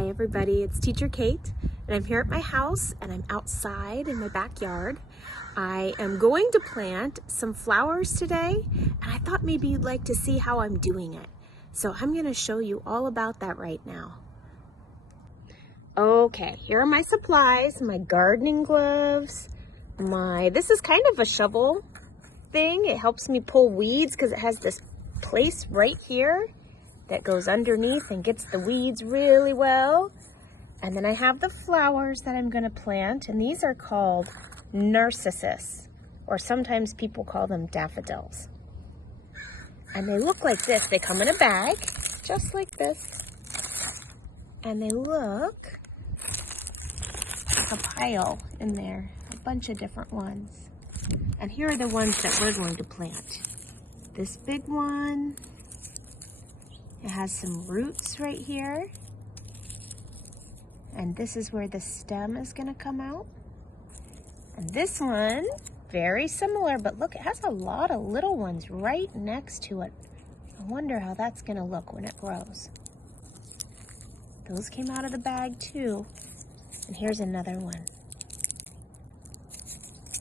Hi everybody, it's Teacher Kate, and I'm here at my house and I'm outside in my backyard. I am going to plant some flowers today, and I thought maybe you'd like to see how I'm doing it. So I'm going to show you all about that right now. Okay, here are my supplies, my gardening gloves, this is kind of a shovel thing. It helps me pull weeds because it has this place right here that goes underneath and gets the weeds really well. And then I have the flowers that I'm going to plant, and these are called Narcicuss, or sometimes people call them daffodils. And they look like this. They come in a bag, just like this. And they look like a pile in there, a bunch of different ones. And here are the ones that we're going to plant. This big one, it has some roots right here. And this is where the stem is going to come out. And this one, very similar, but look, it has a lot of little ones right next to it. I wonder how that's going to look when it grows. Those came out of the bag too. And here's another one.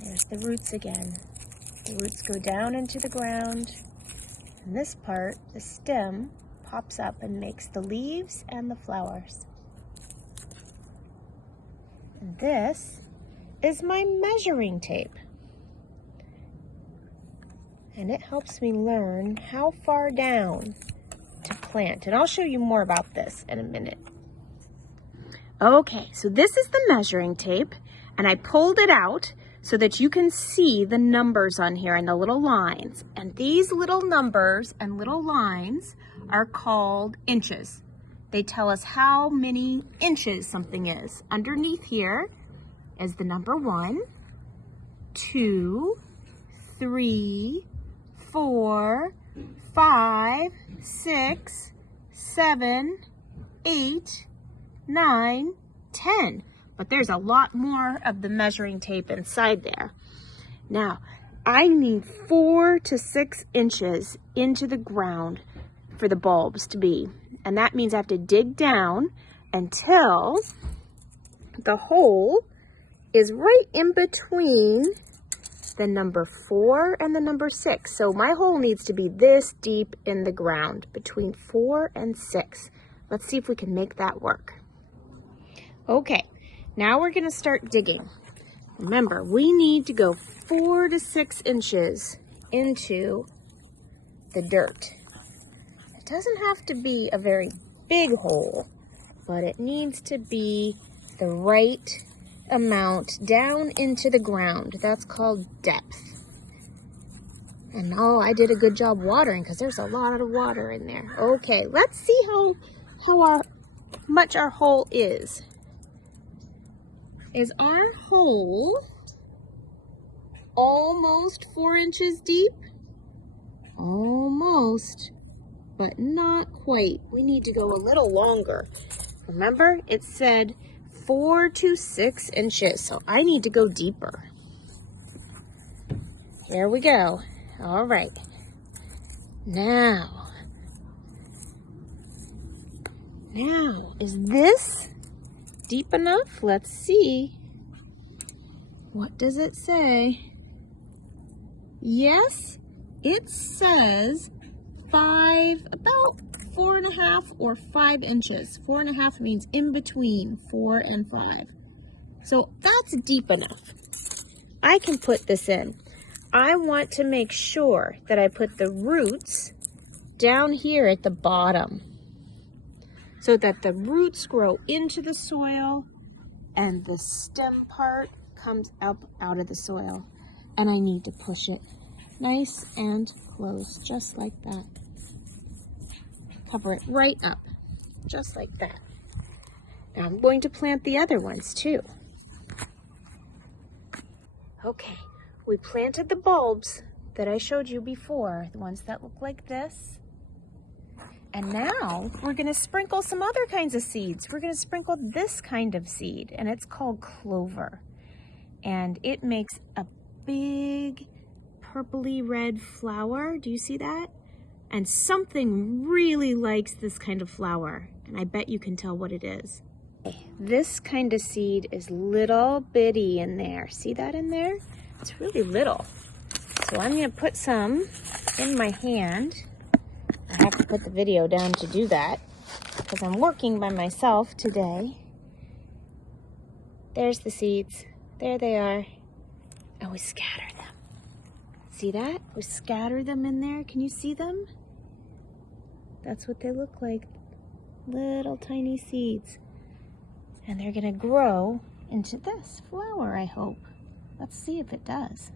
There's the roots again. The roots go down into the ground. And this part, the stem, pops up and makes the leaves and the flowers. And this is my measuring tape. And it helps me learn how far down to plant. And I'll show you more about this in a minute. Okay, so this is the measuring tape, and I pulled it out so that you can see the numbers on here and the little lines. And these little numbers and little lines are called inches. They tell us how many inches something is. Underneath here is the number 1, 2, 3, 4, 5, 6, 7, 8, 9, 10. But there's a lot more of the measuring tape inside there. Now, I need 4 to 6 inches into the ground for the bulbs to be. And that means I have to dig down until the hole is right in between the number 4 and the number 6. So my hole needs to be this deep in the ground, between 4 and 6. Let's see if we can make that work. Okay, now we're going to start digging. Remember, we need to go 4 to 6 inches into the dirt. It doesn't have to be a very big hole, but it needs to be the right amount down into the ground. That's called depth. And oh, I did a good job watering because there's a lot of water in there. Okay, let's see how much our hole is. Is our hole almost 4 inches deep? Almost, but not quite. We need to go a little longer. Remember, it said 4 to 6 inches, so I need to go deeper. Here we go. All right. Now, is this deep enough? Let's see. What does it say? Yes, it says about 4.5 or 5 inches. 4.5 means in between 4 and 5. So that's deep enough. I can put this in. I want to make sure that I put the roots down here at the bottom so that the roots grow into the soil and the stem part comes up out of the soil. And I need to push it nice and close, just like that. Cover it right up, just like that. Now I'm going to plant the other ones too. Okay, we planted the bulbs that I showed you before, the ones that look like this. And now we're going to sprinkle some other kinds of seeds. We're going to sprinkle this kind of seed, and it's called clover. And it makes a big purpley red flower. Do you see that? And something really likes this kind of flower, and I bet you can tell what it is. This kind of seed is little bitty in there. See that in there? It's really little. So I'm gonna put some in my hand. I have to put the video down to do that because I'm working by myself today. There's the seeds. There they are. And we scatter them. See that? We scatter them in there. Can you see them? That's what they look like. Little tiny seeds. And they're gonna grow into this flower, I hope. Let's see if it does.